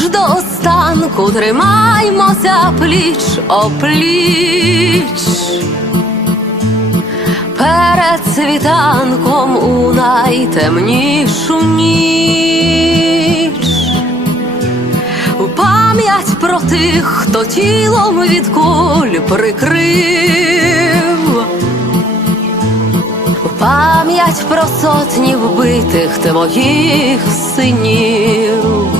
Аж до останку тримаймося пліч опліч. Перед світанком у найтемнішу ніч. У пам'ять про тих, хто тілом від куль прикрив. У пам'ять про сотні вбитих твоїх синів.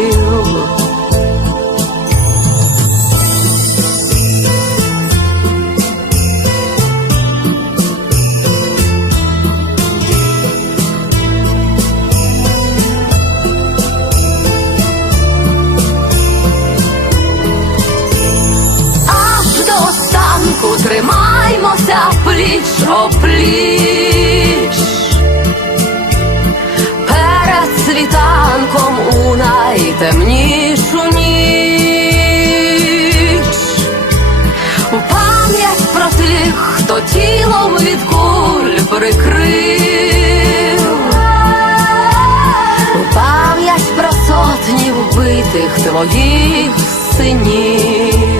Опліч. Перед світанком у найтемнішу ніч. У пам'ять про тих, хто тілом від куль прикрив. У пам'ять про сотні вбитих твоїх синів.